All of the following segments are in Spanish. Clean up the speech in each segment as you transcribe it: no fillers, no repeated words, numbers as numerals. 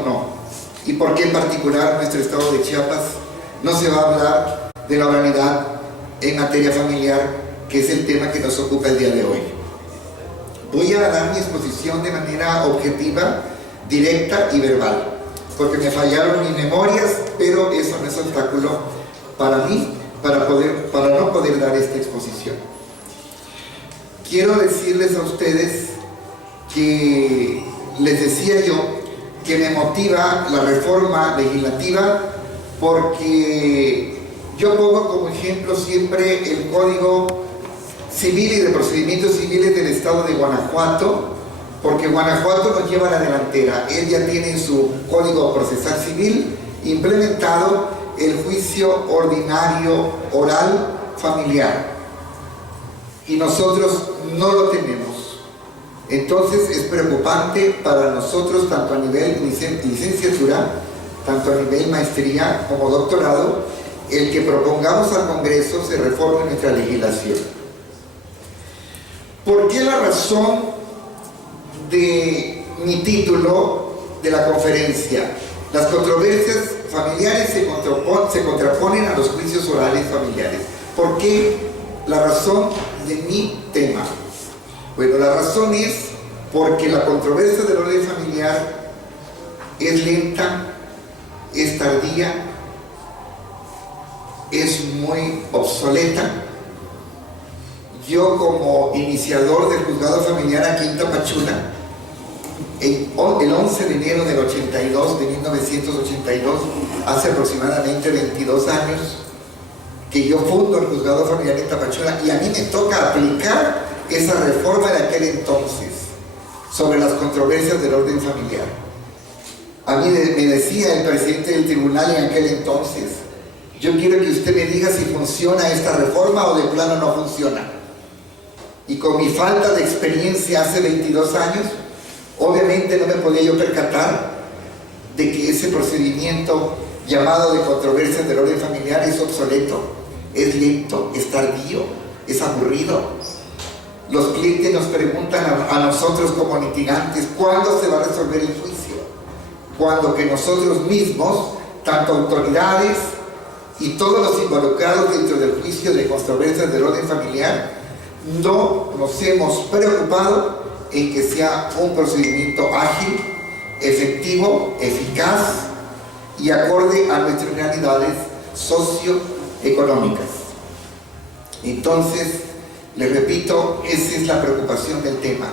o no, y por qué en particular en nuestro estado de Chiapas no se va a hablar de la oralidad en materia familiar, que es el tema que nos ocupa el día de hoy. Voy a dar mi exposición de manera objetiva, directa y verbal, porque me fallaron mis memorias, pero eso no es obstáculo para mí, para no poder dar esta exposición. Quiero decirles a ustedes que les decía yo que me motiva la reforma legislativa porque yo pongo como ejemplo siempre el Código Civil y de Procedimientos Civiles del Estado de Guanajuato, porque Guanajuato nos lleva a la delantera. Él ya tiene en su Código Procesal Civil implementado el juicio ordinario oral familiar y nosotros no lo tenemos. Entonces es preocupante para nosotros, tanto a nivel licenciatura, tanto a nivel maestría como doctorado, el que propongamos al Congreso se reforme nuestra legislación. ¿Por qué la razón de mi título de la conferencia? Las controversias familiares se contraponen a los juicios orales familiares. ¿Por qué la razón de mi tema? Bueno, la razón es porque la controversia del orden familiar es lenta, es tardía, es muy obsoleta. Yo, como iniciador del juzgado familiar aquí en Tapachula, el 11 de enero del 82, de 1982, hace aproximadamente 22 años, que yo fundo el juzgado familiar en Tapachula, y a mí me toca aplicar esa reforma de aquel entonces sobre las controversias del orden familiar. A mí me decía el presidente del tribunal en aquel entonces: yo quiero que usted me diga si funciona esta reforma o de plano no funciona. Y con mi falta de experiencia hace 22 años, obviamente no me podía yo percatar de que ese procedimiento llamado de controversias del orden familiar es obsoleto, es lento, es tardío, es aburrido. Los clientes nos preguntan a nosotros como litigantes: ¿cuándo se va a resolver el juicio? Cuando que nosotros mismos, tanto autoridades y todos los involucrados dentro del juicio de controversias del orden familiar, no nos hemos preocupado en que sea un procedimiento ágil, efectivo, eficaz y acorde a nuestras realidades socioeconómicas. Entonces, les repito, esa es la preocupación del tema,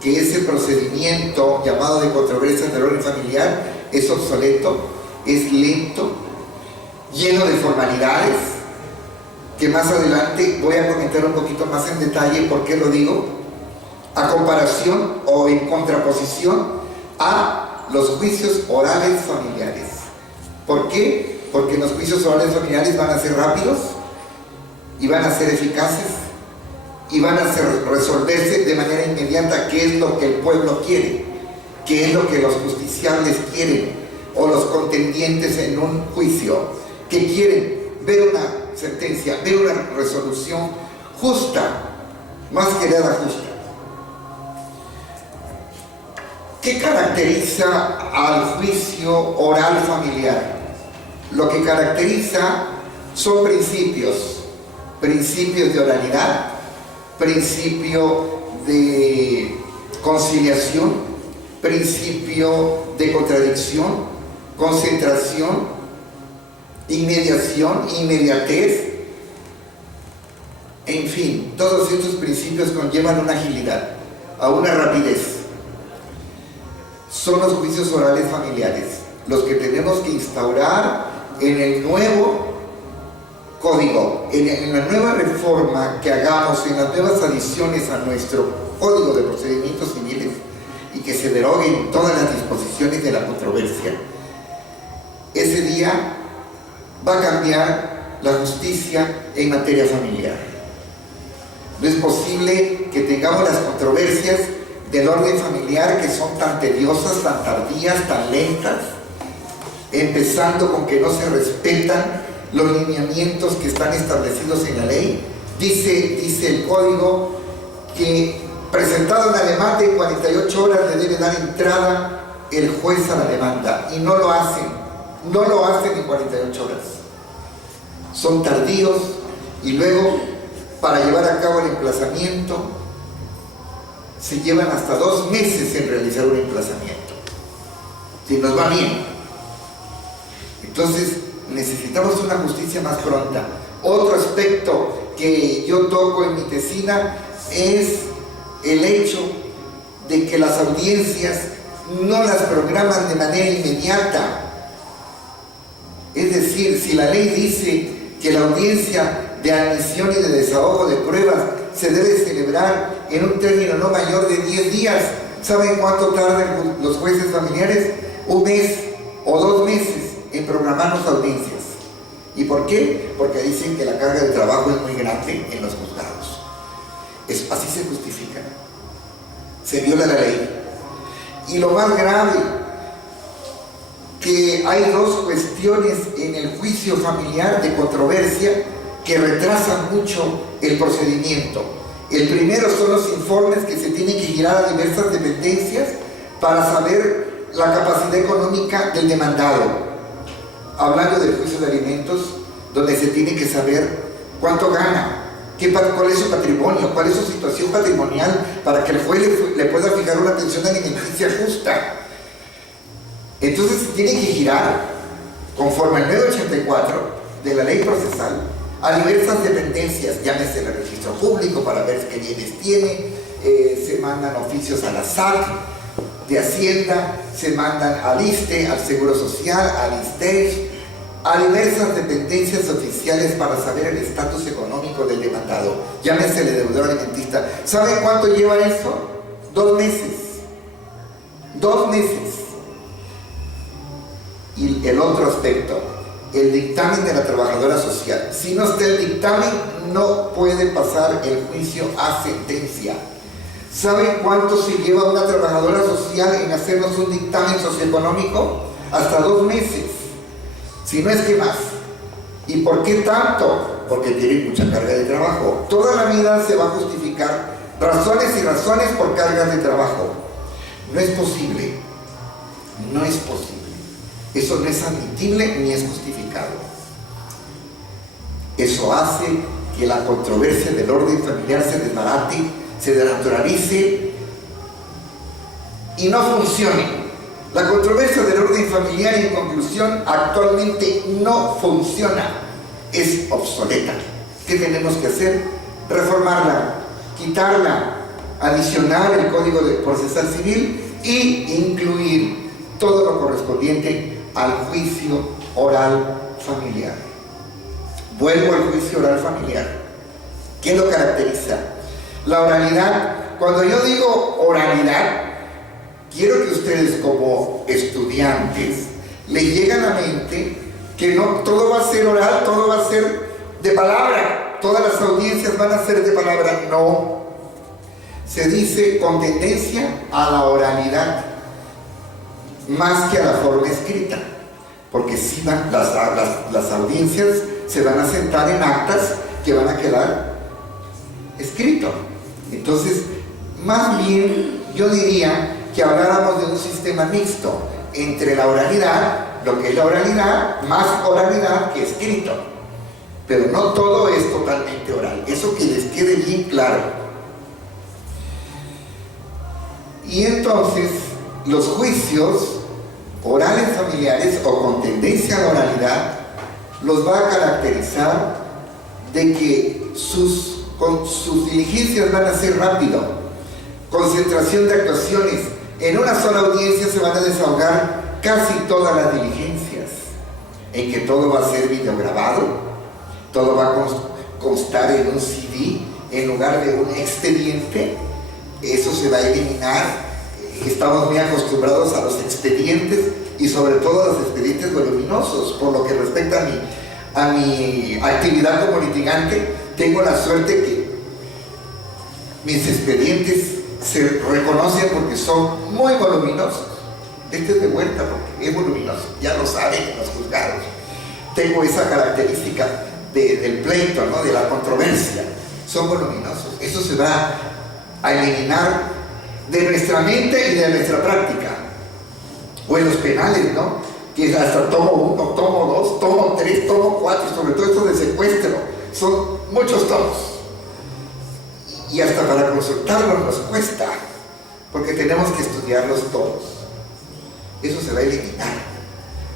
que ese procedimiento llamado de controversias del orden familiar es obsoleto, es lento, lleno de formalidades, que más adelante voy a comentar un poquito más en detalle por qué lo digo, a comparación o en contraposición a los juicios orales familiares. ¿Por qué? Porque los juicios orales familiares van a ser rápidos y van a ser eficaces y van a resolverse de manera inmediata qué es lo que el pueblo quiere, qué es lo que los justiciables quieren o los contendientes en un juicio, que quieren ver una sentencia, ver una resolución justa, más que nada justa. ¿Qué caracteriza al juicio oral familiar? Lo que caracteriza son principios de oralidad, principio de conciliación, principio de contradicción, concentración, inmediación, inmediatez, en fin, todos estos principios conllevan una agilidad, a una rapidez. Son los juicios orales familiares los que tenemos que instaurar en el nuevo código, en la nueva reforma que hagamos, en las nuevas adiciones a nuestro Código de Procedimientos Civiles, y que se deroguen todas las disposiciones de la controversia. Ese día va a cambiar la justicia en materia familiar. No es posible que tengamos las controversias del orden familiar que son tan tediosas, tan tardías, tan lentas, empezando con que no se respetan los lineamientos que están establecidos en la ley. Dice el código que presentado una demanda en 48 horas le debe dar entrada el juez a la demanda y no lo hacen en 48 horas. Son tardíos y luego para llevar a cabo el emplazamiento se llevan hasta 2 meses en realizar un emplazamiento, si nos va bien. Entonces necesitamos una justicia más pronta. Otro aspecto que yo toco en mi tesina es el hecho de que las audiencias no las programan de manera inmediata. Es decir, si la ley dice que la audiencia de admisión y de desahogo de pruebas se debe celebrar en un término no mayor de 10 días, ¿saben cuánto tardan los jueces familiares? 1 mes o 2 meses en programar las audiencias. ¿Y por qué? Porque dicen que la carga de trabajo es muy grande en los juzgados. Así se justifica. Se viola la ley. Y lo más grave, que hay 2 cuestiones en el juicio familiar de controversia que retrasan mucho el procedimiento. El primero son los informes que se tienen que girar a diversas dependencias para saber la capacidad económica del demandado. Hablando del juicio de alimentos, donde se tiene que saber cuánto gana, cuál es su patrimonio, cuál es su situación patrimonial, para que el juez le pueda fijar una pensión alimenticia justa. Entonces se tiene que girar, conforme al 984 de la ley procesal, a diversas dependencias, llámese el registro público para ver qué bienes tiene, se mandan oficios a la SAT, de Hacienda, se mandan al ISSSTE, al Seguro Social, al ISSSTE, a diversas dependencias oficiales para saber el estatus económico del demandado, llámese el deudor alimentista. ¿Saben cuánto lleva eso? 2 meses. 2 meses. Y el otro aspecto, el dictamen de la trabajadora social. Si no está el dictamen, no puede pasar el juicio a sentencia. ¿Saben cuánto se lleva una trabajadora social en hacernos un dictamen socioeconómico? Hasta 2 meses, si no es que más. ¿Y por qué tanto? Porque tienen mucha carga de trabajo. Toda la vida se va a justificar razones y razones por cargas de trabajo. No es posible. No es posible. Eso no es admitible ni es justificado. Eso hace que la controversia del orden familiar se desbarate, se denaturalice y no funcione. La controversia del orden familiar, en conclusión, actualmente no funciona, es obsoleta. ¿Qué tenemos que hacer? Reformarla, quitarla, adicionar el Código Procesal Civil y incluir todo lo correspondiente al juicio oral familiar. Vuelvo al juicio oral familiar. ¿Qué lo caracteriza? La oralidad. Cuando yo digo oralidad, quiero que ustedes como estudiantes le lleguen a la mente que no todo va a ser oral, todo va a ser de palabra, todas las audiencias van a ser de palabra. No, se dice con tendencia a la oralidad más que a la forma escrita, porque si las audiencias se van a sentar en actas que van a quedar escrito. Entonces, más bien yo diría que habláramos de un sistema mixto entre la oralidad, lo que es la oralidad, más oralidad que escrito. Pero no todo es totalmente oral, eso que les quede bien claro. Y entonces, los juicios orales familiares o con tendencia a la oralidad los va a caracterizar de que sus diligencias van a ser rápido, concentración de actuaciones. En una sola audiencia se van a desahogar casi todas las diligencias, en que todo va a ser videograbado, todo va a constar en un CD en lugar de un expediente. Eso se va a eliminar. Estamos muy acostumbrados a los expedientes y sobre todo a los expedientes voluminosos. Por lo que respecta a mi actividad como litigante, tengo la suerte que mis expedientes se reconocen porque son muy voluminosos. Este es de vuelta porque es voluminoso, ya lo saben los juzgados. Tengo esa característica del pleito, ¿no? De la controversia. Son voluminosos. Eso se va a eliminar de nuestra mente y de nuestra práctica. O en los penales, ¿no? Que hasta tomo 1, tomo 2, tomo 3, tomo 4, y sobre todo esto de secuestro. Son muchos tomos. Y hasta para consultarlos nos cuesta, porque tenemos que estudiarlos todos. Eso se va a eliminar.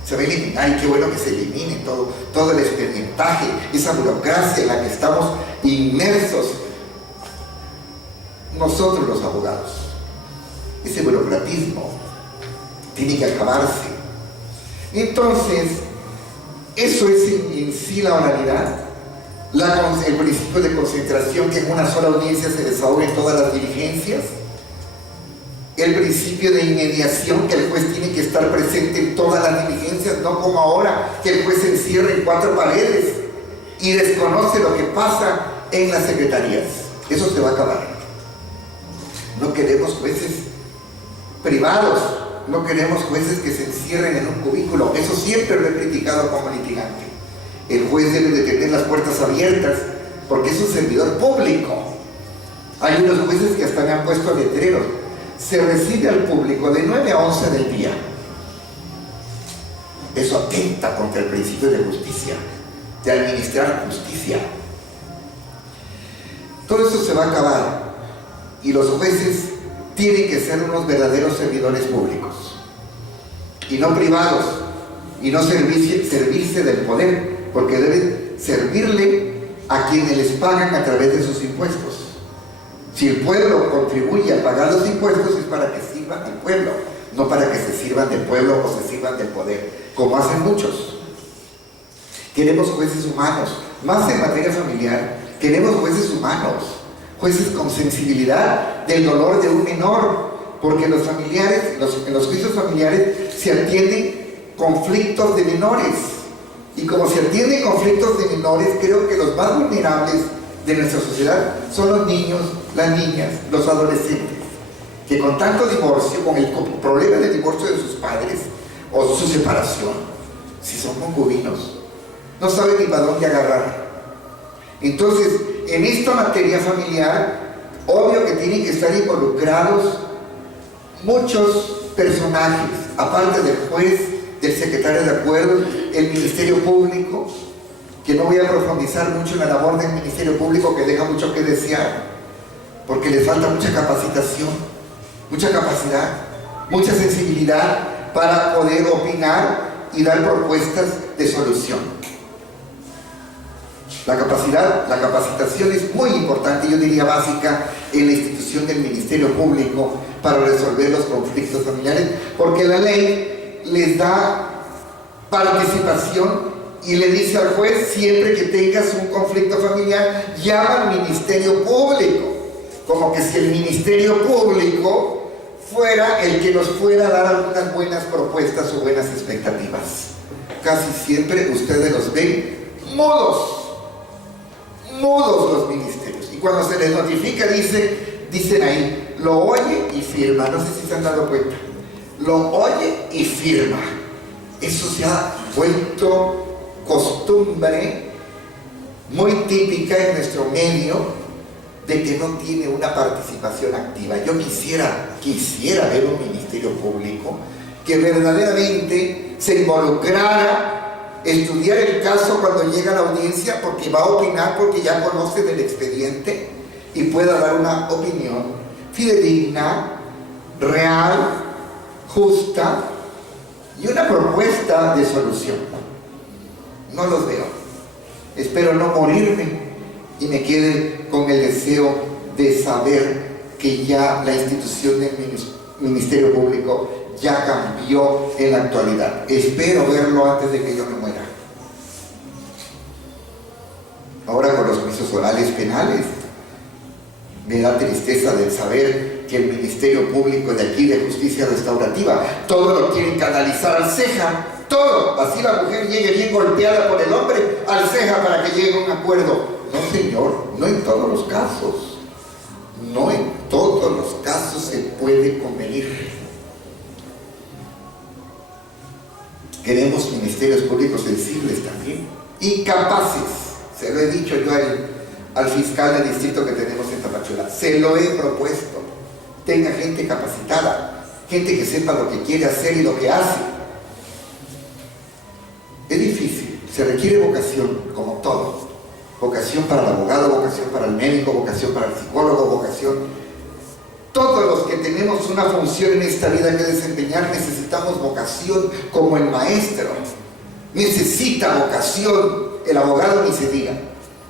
Se va a eliminar, y qué bueno que se elimine todo el experimentaje, esa burocracia en la que estamos inmersos nosotros los abogados. Ese burocratismo tiene que acabarse. Entonces, eso es en sí la oralidad, el principio de concentración, que en una sola audiencia se desahoguen todas las diligencias, el principio de inmediación, que el juez tiene que estar presente en todas las diligencias, no como ahora, que el juez se encierra en 4 paredes y desconoce lo que pasa en las secretarías. Eso se va a acabar. No queremos jueces privados, no queremos jueces que se encierren en un cubículo. Eso siempre lo he criticado como litigante. El juez debe de tener las puertas abiertas, porque es un servidor público. Hay unos jueces que hasta me han puesto letreros: se recibe al público de 9 a 11 del día. Eso atenta contra el principio de justicia, de administrar justicia. Todo eso se va a acabar, y los jueces tienen que ser unos verdaderos servidores públicos, y no privados, y no servirse del poder, porque deben servirle a quienes les pagan a través de sus impuestos. Si el pueblo contribuye a pagar los impuestos, es para que sirvan al pueblo, no para que se sirvan del pueblo o se sirvan del poder, como hacen muchos. Queremos jueces humanos, más en materia familiar. Queremos jueces humanos, jueces con sensibilidad del dolor de un menor, porque en los juicios familiares se atienden conflictos de menores, y como se atienden conflictos de menores, creo que los más vulnerables de nuestra sociedad son los niños, las niñas, los adolescentes, que con tanto divorcio, con el problema de divorcio de sus padres o su separación, si son concubinos, no saben ni para dónde agarrar. Entonces, en esta materia familiar, obvio que tienen que estar involucrados muchos personajes, aparte del juez, del secretario de acuerdos, el Ministerio Público, que no voy a profundizar mucho en la labor del Ministerio Público, que deja mucho que desear, porque les falta mucha capacitación, mucha capacidad, mucha sensibilidad para poder opinar y dar propuestas de solución. La capacitación es muy importante, yo diría básica, en la institución del Ministerio Público para resolver los conflictos familiares, porque la ley les da participación y le dice al juez: siempre que tengas un conflicto familiar, llama al Ministerio Público, como que si el Ministerio Público fuera el que nos fuera a dar algunas buenas propuestas o buenas expectativas. Casi siempre ustedes los ven mudos los ministerios, y cuando se les notifica dicen ahí: lo oye y firma. No sé si se han dado cuenta, lo oye y firma. Eso se ha vuelto costumbre muy típica en nuestro medio, de que no tiene una participación activa. Yo quisiera ver un Ministerio Público que verdaderamente se involucrara, estudiar el caso cuando llega a la audiencia, porque va a opinar, porque ya conoce del expediente, y pueda dar una opinión fidedigna, real, justa, y una propuesta de solución. No los veo. Espero no morirme y me quede con el deseo de saber que ya la institución del Ministerio Público ya cambió en la actualidad. Espero verlo antes de que yo me muera. Ahora, con los juicios orales penales, me da tristeza de saber que el Ministerio Público de aquí, de Justicia Restaurativa, todo lo quieren canalizar al ceja, todo. Así la mujer llegue bien golpeada por el hombre, al ceja, para que llegue a un acuerdo. No, señor, no en todos los casos. No en todos los casos se puede convenir. Queremos ministerios públicos sensibles también, y capaces. Se lo he dicho yo al fiscal del distrito que tenemos en Tapachula. Se lo he propuesto. Tenga gente capacitada. gente que sepa lo que quiere hacer y lo que hace. Es difícil, se requiere vocación, como todo. Vocación para el abogado, vocación para el médico, vocación para el psicólogo, vocación. Todos los que tenemos una función en esta vida que desempeñar necesitamos vocación, como el maestro necesita vocación. El abogado ni se diga.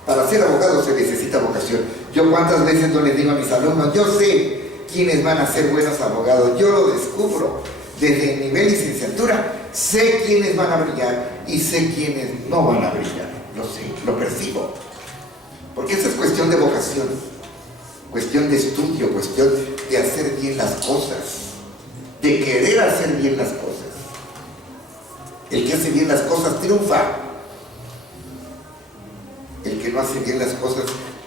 Para ser abogado se necesita vocación. Yo cuántas veces no les digo a mis alumnos, yo sé quiénes van a ser buenos abogados, yo lo descubro desde el nivel licenciatura, sé quiénes van a brillar y sé quiénes no van a brillar, lo sé, lo percibo. Porque esa es cuestión de vocación, cuestión de estudio, cuestión de hacer bien las cosas, de querer hacer bien las cosas. El que hace bien las cosas triunfa. El que no hace bien las cosas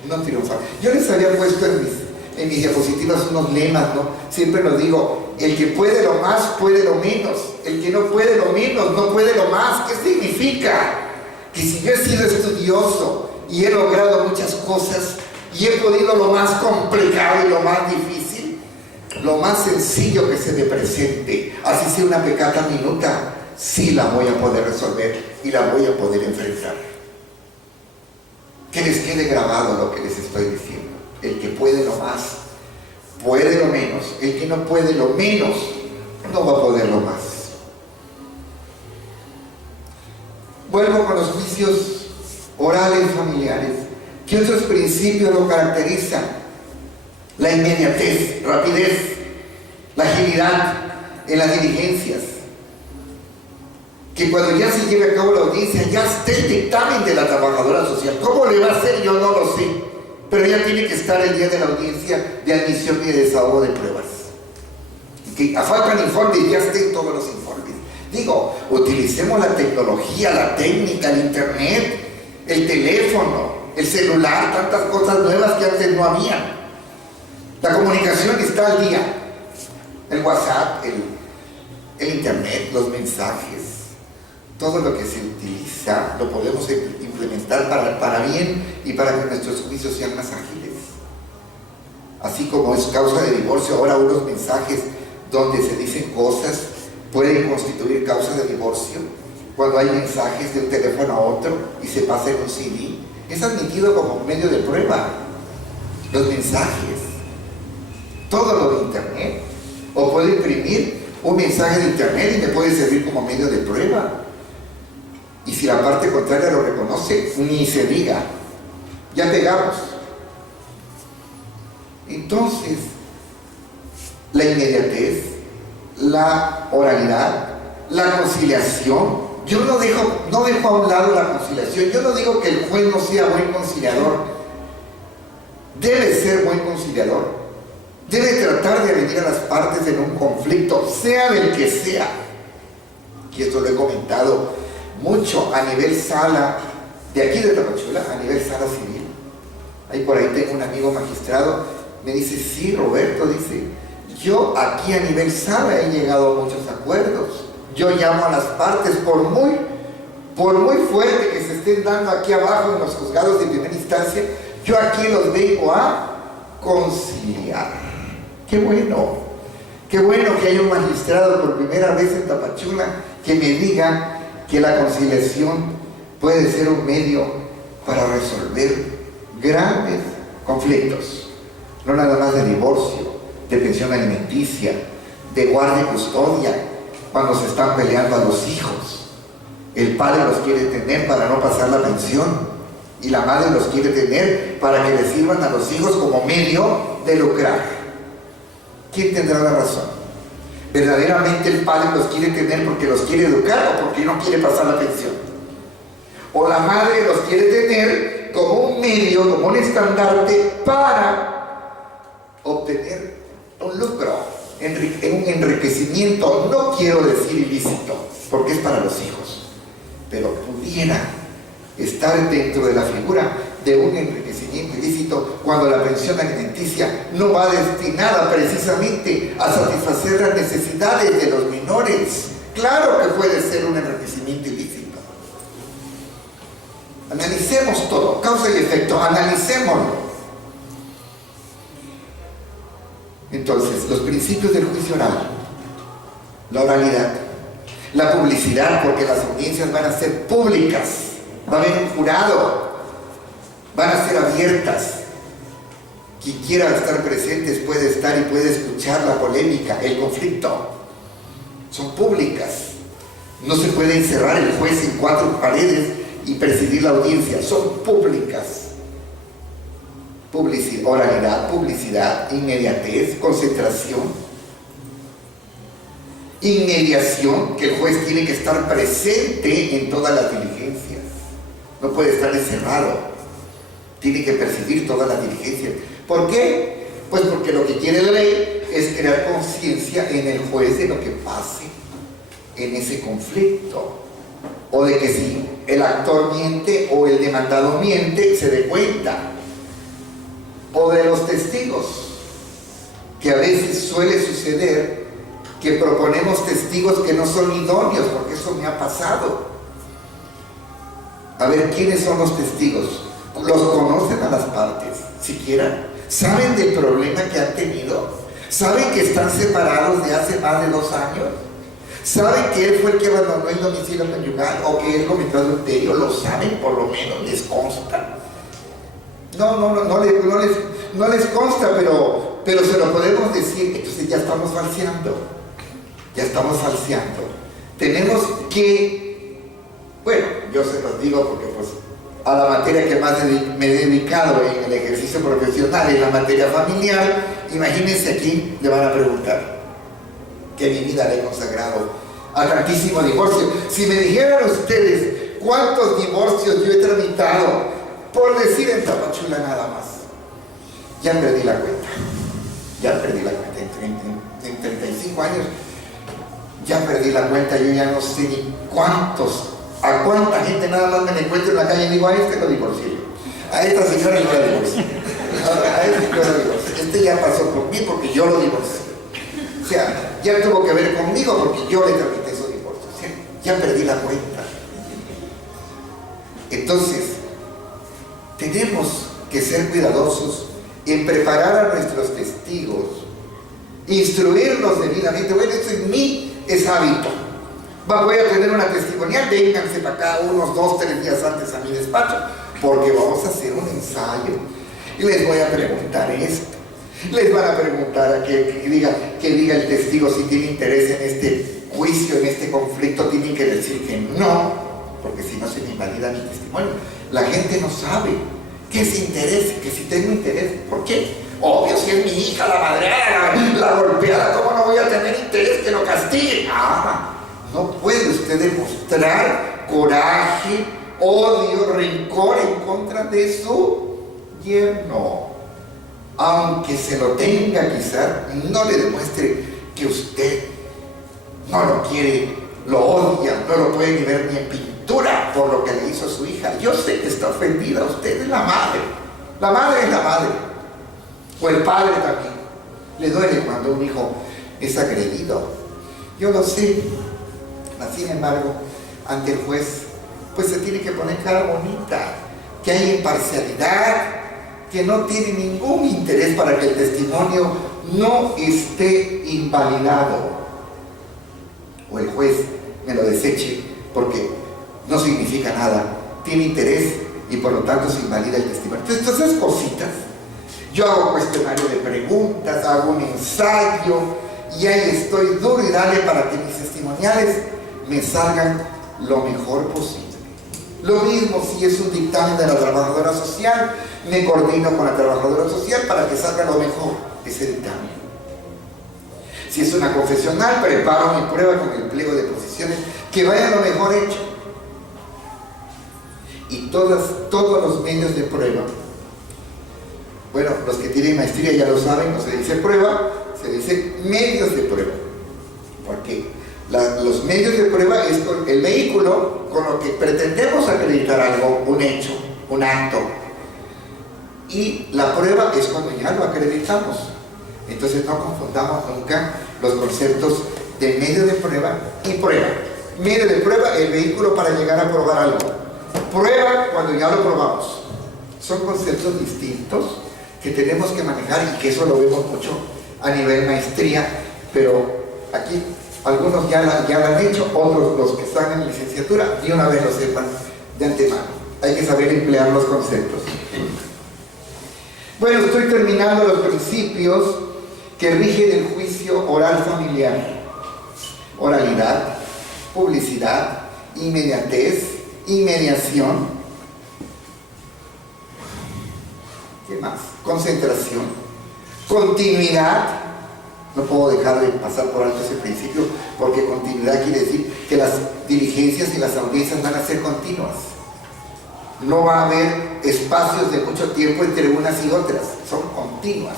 no triunfa. Yo les había puesto en mis diapositivas unos lemas, ¿no? Siempre lo digo, el que puede lo más, puede lo menos. El que no puede lo menos, no puede lo más. ¿Qué significa? Que si yo he sido estudioso y he logrado muchas cosas y he podido lo más complicado y lo más difícil, lo más sencillo que se me presente, así sea una pecata minuta, sí la voy a poder resolver y la voy a poder enfrentar. Que les quede grabado lo que les estoy diciendo. El que puede lo más, puede lo menos. El que no puede lo menos, no va a poder lo más. Vuelvo con los juicios orales familiares. ¿Qué otros principios lo caracterizan? La inmediatez, rapidez, la agilidad en las diligencias. Que cuando ya se lleve a cabo la audiencia, ya esté el dictamen de la trabajadora social. ¿Cómo le va a hacer? Yo no lo sé. Pero ya tiene que estar el día de la audiencia de admisión y de desahogo de pruebas. Y que faltan informes, ya estén todos los informes. Digo, utilicemos la tecnología, la técnica, el internet, el teléfono, el celular, tantas cosas nuevas que antes no había. La comunicación está al día. El WhatsApp, el internet, los mensajes. Todo lo que se utiliza lo podemos implementar para bien y para que nuestros juicios sean más ágiles. Así como es causa de divorcio, ahora unos mensajes donde se dicen cosas pueden constituir causa de divorcio. Cuando hay mensajes de un teléfono a otro y se pasa en un CD, es admitido como medio de prueba. Los mensajes, todo lo de internet. O puedo imprimir un mensaje de internet y me puede servir como medio de prueba. Y si la parte contraria lo reconoce, ni se diga. Ya pegamos. Entonces, la inmediatez, la oralidad, la conciliación. Yo no dejo a un lado la conciliación. Yo no digo que el juez no sea buen conciliador. Debe ser buen conciliador. Debe tratar de venir a las partes en un conflicto, sea del que sea. Y esto lo he comentado mucho a nivel sala, de aquí de Tapachula, a nivel sala civil. Ahí por ahí tengo un amigo magistrado, me dice, sí, Roberto, dice, yo aquí a nivel sala he llegado a muchos acuerdos. Yo llamo a las partes, por muy fuerte que se estén dando aquí abajo en los juzgados de primera instancia, yo aquí los vengo a conciliar. Qué bueno que haya un magistrado por primera vez en Tapachula que me diga que la conciliación puede ser un medio para resolver grandes conflictos, no nada más de divorcio, de pensión alimenticia, de guardia y custodia, cuando se están peleando a los hijos. El padre los quiere tener para no pasar la pensión y la madre los quiere tener para que les sirvan a los hijos como medio de lucrar. ¿Quién tendrá la razón? ¿Verdaderamente el padre los quiere tener porque los quiere educar o porque no quiere pasar la pensión? ¿O la madre los quiere tener como un medio, como un estandarte para obtener un lucro, un enriquecimiento? No quiero decir ilícito, porque es para los hijos, pero pudiera estar dentro de la figura de un enriquecimiento ilícito cuando la pensión alimenticia no va destinada precisamente a satisfacer las necesidades de los menores. Claro que puede ser un enriquecimiento ilícito. Analicemos todo, causa y efecto, analicémoslo. Entonces, los principios del juicio oral. la oralidad, la publicidad, porque las audiencias van a ser públicas, va a haber un jurado, van a ser abiertas. Quien quiera estar presentes puede estar y puede escuchar la polémica, el conflicto. Son públicas. No se puede encerrar el juez en 4 paredes y presidir la audiencia. Son públicas. Oralidad, publicidad, inmediatez, concentración, inmediación, que el juez tiene que estar presente en todas las diligencias. No puede estar encerrado. Tiene que percibir todas las diligencias. ¿Por qué? Pues porque lo que quiere la ley es crear conciencia en el juez de lo que pase en ese conflicto, o de que si el actor miente o el demandado miente, se dé cuenta, o de los testigos, que a veces suele suceder que proponemos testigos que no son idóneos, porque eso me ha pasado. A ver, ¿quiénes son los testigos? ¿Los conocen a las partes siquiera? ¿Saben del problema que han tenido? ¿Saben que están separados de hace más de 2 años? ¿Saben que él fue el que abandonó el domicilio conyugal o que él cometió adulterio? ¿Lo saben? Por lo menos les consta. No les consta, pero se lo podemos decir. Entonces ya estamos falseando. Tenemos que, bueno, yo se los digo porque pues a la materia que más me he dedicado en el ejercicio profesional, en la materia familiar, imagínense aquí, le van a preguntar que mi vida le he consagrado a tantísimo divorcio. Si me dijeran ustedes cuántos divorcios yo he tramitado, por decir en Tapachula nada más, ya perdí la cuenta. En 35 años ya perdí la cuenta. Yo ya no sé ni a cuánta gente nada más me encuentro en la calle y digo, a este lo divorcié yo, a esta señora yo la divorcié, a este yo la divorcié, este ya pasó por mí porque yo lo divorcié. O sea, ya tuvo que ver conmigo porque yo le tramité esos divorcios. O sea, ya perdí la cuenta. Entonces, tenemos que ser cuidadosos en preparar a nuestros testigos, instruirlos debidamente. Bueno, esto en mí es hábito. Voy a tener una testimonial, vénganse para acá unos 2-3 días antes a mi despacho, porque vamos a hacer un ensayo y les voy a preguntar esto. Les van a preguntar que diga el testigo si tiene interés en este juicio, en este conflicto. Tienen que decir que no, porque si no se me invalida mi testimonio. La gente no sabe qué es interés, que si tengo interés. ¿Por qué? Obvio, si es mi hija la madreada, la golpeada, ¿cómo no voy a tener interés que lo castigue? No puede usted demostrar coraje, odio, rencor en contra de su yerno. Aunque se lo tenga, quizá no le demuestre que usted no lo quiere, lo odia, no lo puede ni ver ni en pintura por lo que le hizo a su hija. Yo sé que está ofendida, usted es la madre. La madre es la madre. O el padre también. Le duele cuando un hijo es agredido. Yo lo sé. Sin embargo, ante el juez, pues se tiene que poner cara bonita, que hay imparcialidad, que no tiene ningún interés para que el testimonio no esté invalidado, o el juez me lo deseche porque no significa nada, tiene interés y por lo tanto se invalida el testimonio. Entonces, todas esas cositas, yo hago cuestionario de preguntas, hago un ensayo y ahí estoy duro y dale para que mis testimoniales me salgan lo mejor posible. Lo mismo si es un dictamen de la trabajadora social, me coordino con la trabajadora social para que salga lo mejor ese dictamen. Si es una confesional, preparo mi prueba con el pliego de posiciones, que vaya lo mejor hecho. Y todos los medios de prueba, bueno, los que tienen maestría ya lo saben, no se dice prueba, se dice medios de prueba. ¿Por qué? Los medios de prueba es el vehículo con lo que pretendemos acreditar algo, un hecho, un acto. Y la prueba es cuando ya lo acreditamos. Entonces no confundamos nunca los conceptos de medio de prueba y prueba. Medio de prueba, el vehículo para llegar a probar algo. Prueba cuando ya lo probamos. Son conceptos distintos que tenemos que manejar y que eso lo vemos mucho a nivel maestría, pero aquí Algunos ya lo han hecho, otros los que están en licenciatura, de una vez lo sepan de antemano. Hay que saber emplear los conceptos. Bueno, estoy terminando los principios que rigen el juicio oral familiar. Oralidad, publicidad, inmediatez, inmediación. ¿Qué más? Concentración, continuidad. No puedo dejar de pasar por alto ese principio, porque continuidad quiere decir que las diligencias y las audiencias van a ser continuas. No va a haber espacios de mucho tiempo entre unas y otras, son continuas.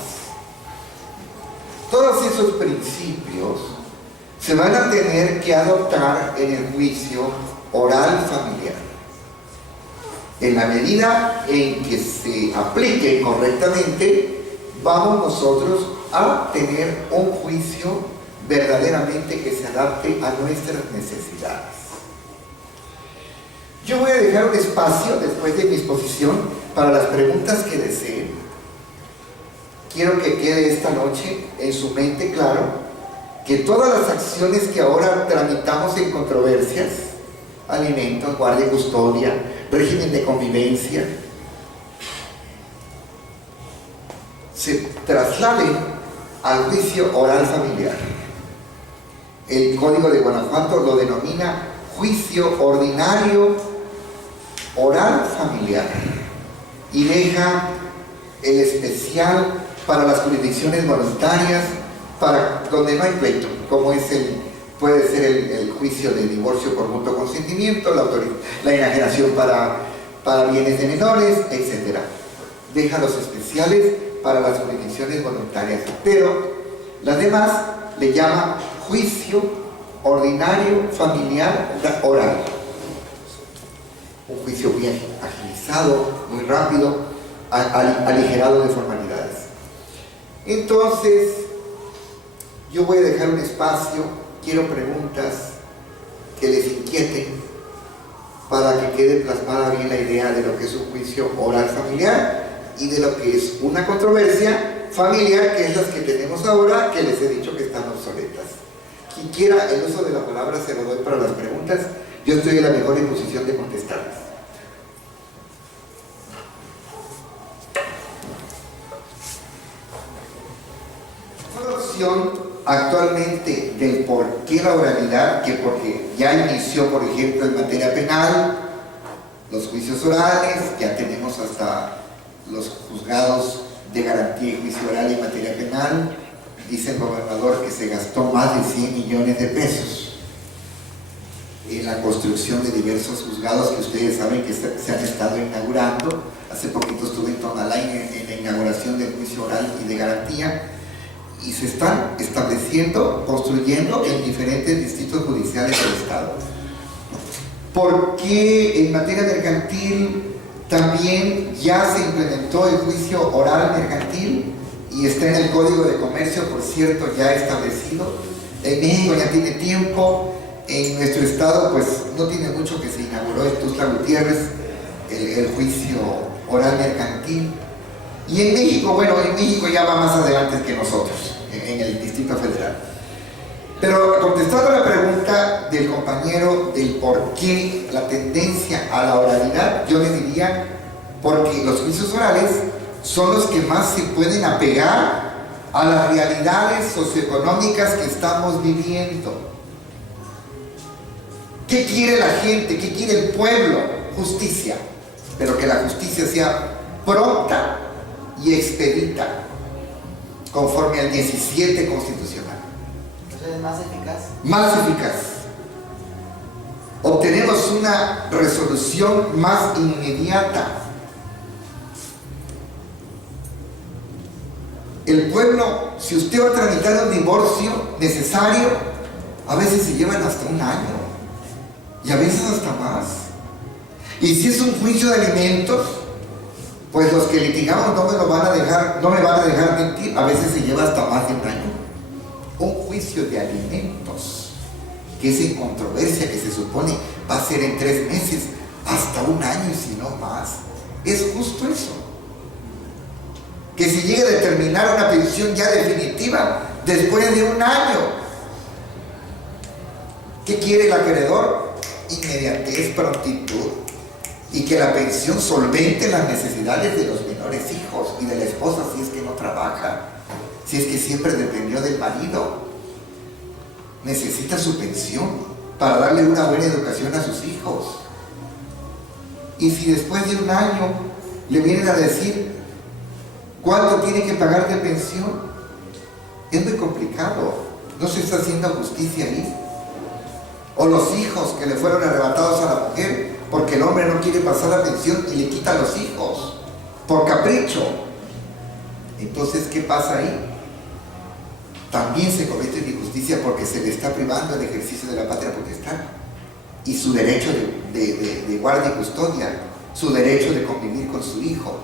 Todos esos principios se van a tener que adoptar en el juicio oral familiar. En la medida en que se apliquen correctamente, vamos nosotros a tener un juicio verdaderamente que se adapte a nuestras necesidades. Yo voy a dejar un espacio después de mi exposición para las preguntas que deseen. Quiero que quede esta noche en su mente claro que todas las acciones que ahora tramitamos en controversias, alimentos, guardia y custodia, régimen de convivencia, se trasladen al juicio oral familiar. El Código de Guanajuato lo denomina juicio ordinario oral familiar y deja el especial para las jurisdicciones voluntarias, para donde no hay pleito, como es puede ser el juicio de divorcio por mutuo consentimiento, la enajenación para bienes de menores, etc. Deja los especiales para las jurisdicciones voluntarias, pero las demás le llama juicio ordinario familiar oral. Un juicio bien agilizado, muy rápido, aligerado de formalidades. Entonces, yo voy a dejar un espacio, quiero preguntas que les inquieten para que quede plasmada bien la idea de lo que es un juicio oral familiar y de lo que es una controversia familiar, que es las que tenemos ahora, que les he dicho que están obsoletas. Quien quiera el uso de la palabra se lo doy para las preguntas. Yo estoy en la mejor disposición de contestarlas. Una opción actualmente del por qué la oralidad, que porque ya inició, por ejemplo, en materia penal, los juicios orales, ya tenemos hasta los juzgados de garantía y juicio oral en materia penal. Dice el gobernador que se gastó más de 100 millones de pesos en la construcción de diversos juzgados que ustedes saben que se han estado inaugurando. Hace poquito estuve en Tonalá en la inauguración del juicio oral y de garantía, y se están estableciendo, construyendo en diferentes distritos judiciales del estado. ¿Por qué en materia mercantil también ya se implementó el juicio oral mercantil y está en el Código de Comercio, por cierto, ya establecido? En México ya tiene tiempo. En nuestro estado pues no tiene mucho que se inauguró en Tuxtla Gutiérrez el juicio oral mercantil. Y en México, bueno, en México ya va más adelante que nosotros, en el Distrito Federal. Pero contestando a la pregunta del compañero del por qué la tendencia a la oralidad, yo le diría porque los juicios orales son los que más se pueden apegar a las realidades socioeconómicas que estamos viviendo. ¿Qué quiere la gente? ¿Qué quiere el pueblo? Justicia. Pero que la justicia sea pronta y expedita, conforme al 17 constitucional. Entonces, ¿más eficaz? Más eficaz. Obtenemos una resolución más inmediata. El pueblo, si usted va a tramitar un divorcio necesario, a veces se llevan hasta un año y a veces hasta más. Y si es un juicio de alimentos, pues los que litigamos no me van a dejar mentir, a veces se lleva hasta más de un año. Un juicio de alimentos, que es en controversia, que se supone va a ser en 3 meses, hasta un año y si no más. Es justo eso. Que se llegue a determinar una petición ya definitiva después de un año. ¿Qué quiere el acreedor? Inmediatez, prontitud, y que la pensión solvente las necesidades de los menores hijos y de la esposa si es que no trabaja, si es que siempre dependió del marido. Necesita su pensión para darle una buena educación a sus hijos. Y si después de un año le vienen a decir cuánto tiene que pagar de pensión, es muy complicado. No se está haciendo justicia ahí. O los hijos que le fueron arrebatados a la mujer porque el hombre no quiere pasar la pensión y le quita a los hijos por capricho. Entonces, ¿qué pasa ahí? También se comete una injusticia porque se le está privando el ejercicio de la patria potestad y su derecho de guardia y custodia, su derecho de convivir con su hijo.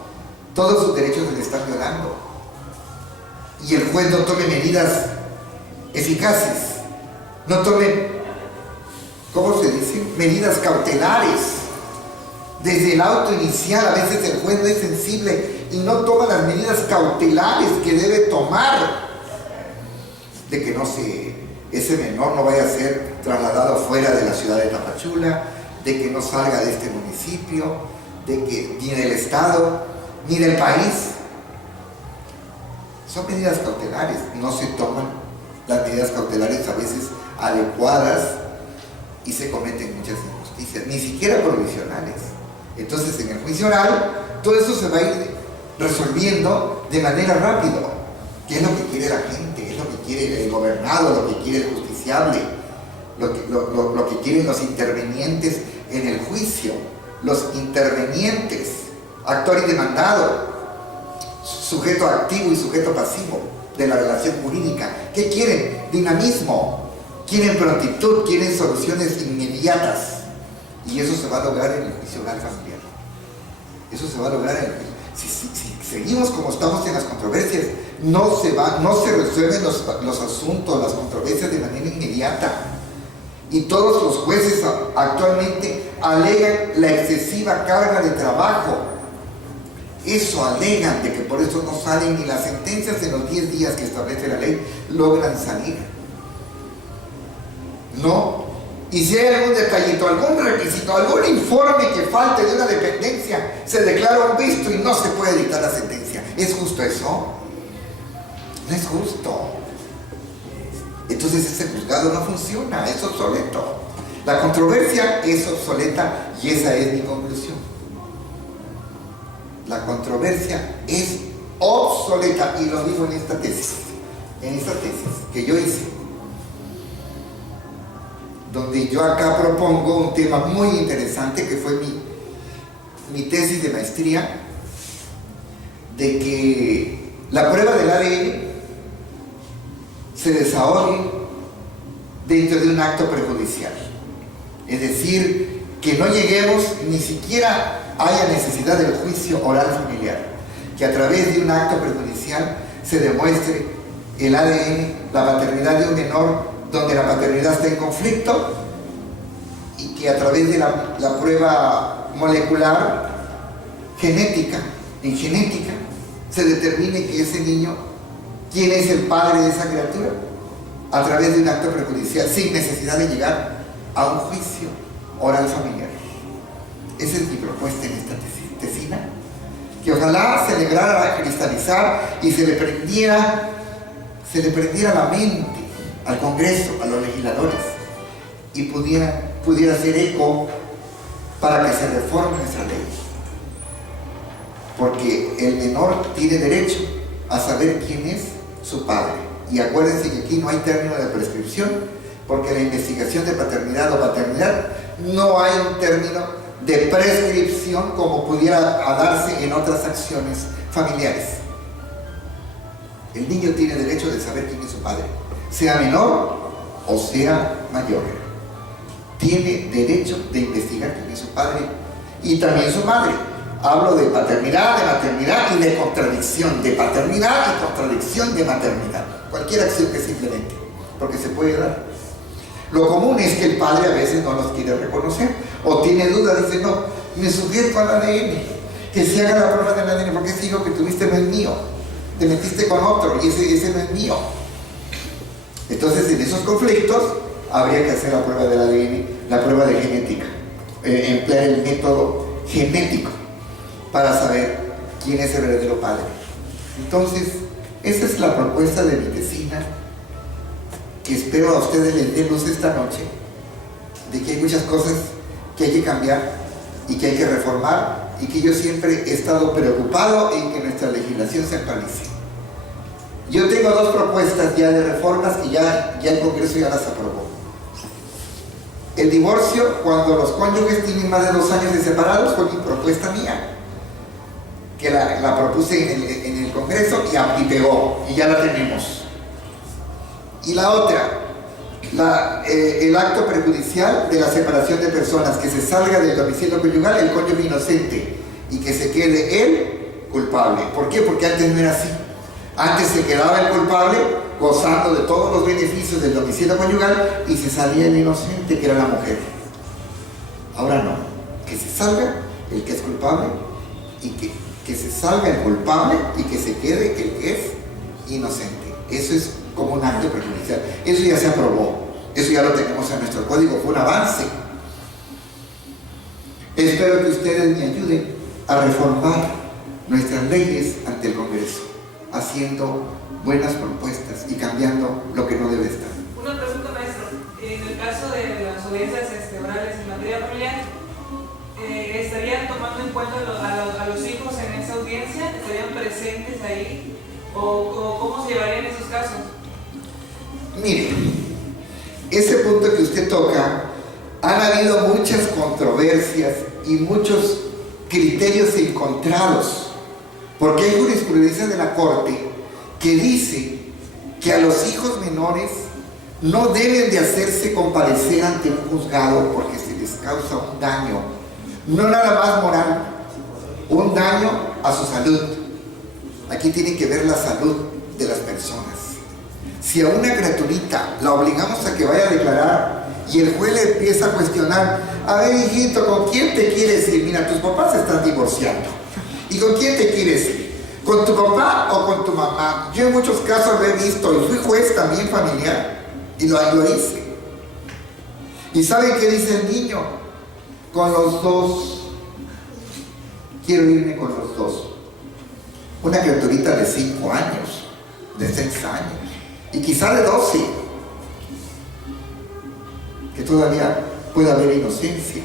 Todos sus derechos se le están violando. Y el juez no tome medidas eficaces, no tome, ¿cómo se dice?, medidas cautelares. Desde el auto inicial, a veces el juez no es sensible y no toma las medidas cautelares que debe tomar, de que ese menor no vaya a ser trasladado fuera de la ciudad de Tapachula, de que no salga de este municipio, de que ni del estado, ni del país. Son medidas cautelares, no se toman las medidas cautelares a veces adecuadas y se cometen muchas injusticias, ni siquiera provisionales. Entonces, en el juicio oral, todo eso se va a ir resolviendo de manera rápida. ¿Qué es lo que quiere la gente? ¿Qué es lo que quiere el gobernado? ¿Lo que quiere el justiciable? Lo que quieren los intervenientes en el juicio. Los intervenientes, actor y demandado, sujeto activo y sujeto pasivo de la relación jurídica. ¿Qué quieren? Dinamismo. Quieren prontitud, quieren soluciones inmediatas. Y eso se va a lograr en el juicio oral familiar. Eso se va a lograr en el juicio. Si seguimos como estamos en las controversias, no se resuelven los asuntos, las controversias de manera inmediata. Y todos los jueces actualmente alegan la excesiva carga de trabajo. Eso alegan, de que por eso no salen ni las sentencias en los 10 días que establece la ley, logran salir. No. Y si hay algún detallito, algún requisito, algún informe que falte de una dependencia, se declara un visto y no se puede dictar la sentencia. ¿Es justo eso? No es justo. Entonces ese juzgado no funciona, es obsoleto. La controversia es obsoleta y esa es mi conclusión. La controversia es obsoleta y lo digo en esta tesis que yo hice, donde yo acá propongo un tema muy interesante que fue mi tesis de maestría, de que la prueba del ADN se desahogue dentro de un acto prejudicial. Es decir, que no lleguemos, ni siquiera haya necesidad del juicio oral familiar, que a través de un acto prejudicial se demuestre el ADN, la paternidad de un menor donde la paternidad está en conflicto, y que a través de la prueba molecular genética, en genética, se determine que ese niño, quién es el padre de esa criatura, a través de un acto prejudicial, sin necesidad de llegar a un juicio oral familiar. Esa es mi propuesta en esta tesina, que ojalá se lograra cristalizar y se le prendiera la mente al Congreso, a los legisladores, y pudiera hacer eco para que se reforme nuestra ley. Porque el menor tiene derecho a saber quién es su padre. Y acuérdense que aquí no hay término de prescripción, porque en la investigación de paternidad o paternidad no hay un término de prescripción como pudiera darse en otras acciones familiares. El niño tiene derecho de saber quién es su padre, sea menor o sea mayor. Tiene derecho de investigar quién es su padre y también su madre. Hablo de paternidad, de maternidad y de contradicción, de paternidad y contradicción de maternidad. Cualquier acción que se implemente, porque se puede dar. Lo común es que el padre a veces no los quiere reconocer o tiene dudas, dice, no, me sujeto al ADN, que se haga la prueba del ADN, porque ese hijo que tuviste no es mío, te metiste con otro y ese no es mío. Entonces, en esos conflictos habría que hacer la prueba del ADN, la prueba de genética, emplear el método genético para saber quién es el verdadero padre. Entonces, esa es la propuesta de mi vecina, que espero a ustedes les dé luz esta noche, de que hay muchas cosas que hay que cambiar y que hay que reformar, y que yo siempre he estado preocupado en que nuestra legislación se actualice. Yo tengo 2 propuestas ya de reformas y ya el Congreso ya las aprobó. El divorcio, cuando los cónyuges tienen más de 2 años de separados, fue mi propuesta mía, que la propuse en el Congreso y pegó, y ya la tenemos. Y la otra, el acto prejudicial de la separación de personas, que se salga del domicilio conyugal el cónyuge inocente y que se quede él culpable. ¿Por qué? Porque antes no era así. Antes se quedaba el culpable gozando de todos los beneficios del domicilio conyugal y se salía el inocente, que era la mujer. Ahora no, que se salga el que es culpable y que se salga el culpable y que se quede el que es inocente. Eso es como un acto prejudicial. Eso ya se aprobó, eso ya lo tenemos en nuestro código, fue un avance. Espero que ustedes me ayuden a reformar nuestras leyes ante el Congreso, haciendo buenas propuestas y cambiando lo que no debe estar. Una pregunta, maestro. En el caso de las audiencias orales en materia familiar, ¿estarían tomando en cuenta a los hijos en esa audiencia? ¿Estarían presentes ahí? ¿O cómo se llevarían esos casos? Mire, ese punto que usted toca, han habido muchas controversias y muchos criterios encontrados, porque hay jurisprudencia de la Corte que dice que a los hijos menores no deben de hacerse comparecer ante un juzgado porque se les causa un daño, no nada más moral, un daño a su salud. Aquí tiene que ver la salud de las personas. Si a una criaturita la obligamos a que vaya a declarar y el juez le empieza a cuestionar, a ver, hijito, ¿con quién te quieres ir? Mira, tus papás se están divorciando. ¿Y con quién te quieres ir? ¿Con tu papá o con tu mamá? Yo en muchos casos lo he visto y fui juez también familiar y lo hice. ¿Y saben qué dice el niño? Con los dos. Quiero irme con los dos. Una criaturita de 5 años, de 6 años y quizá de 12, que todavía puede haber inocencia.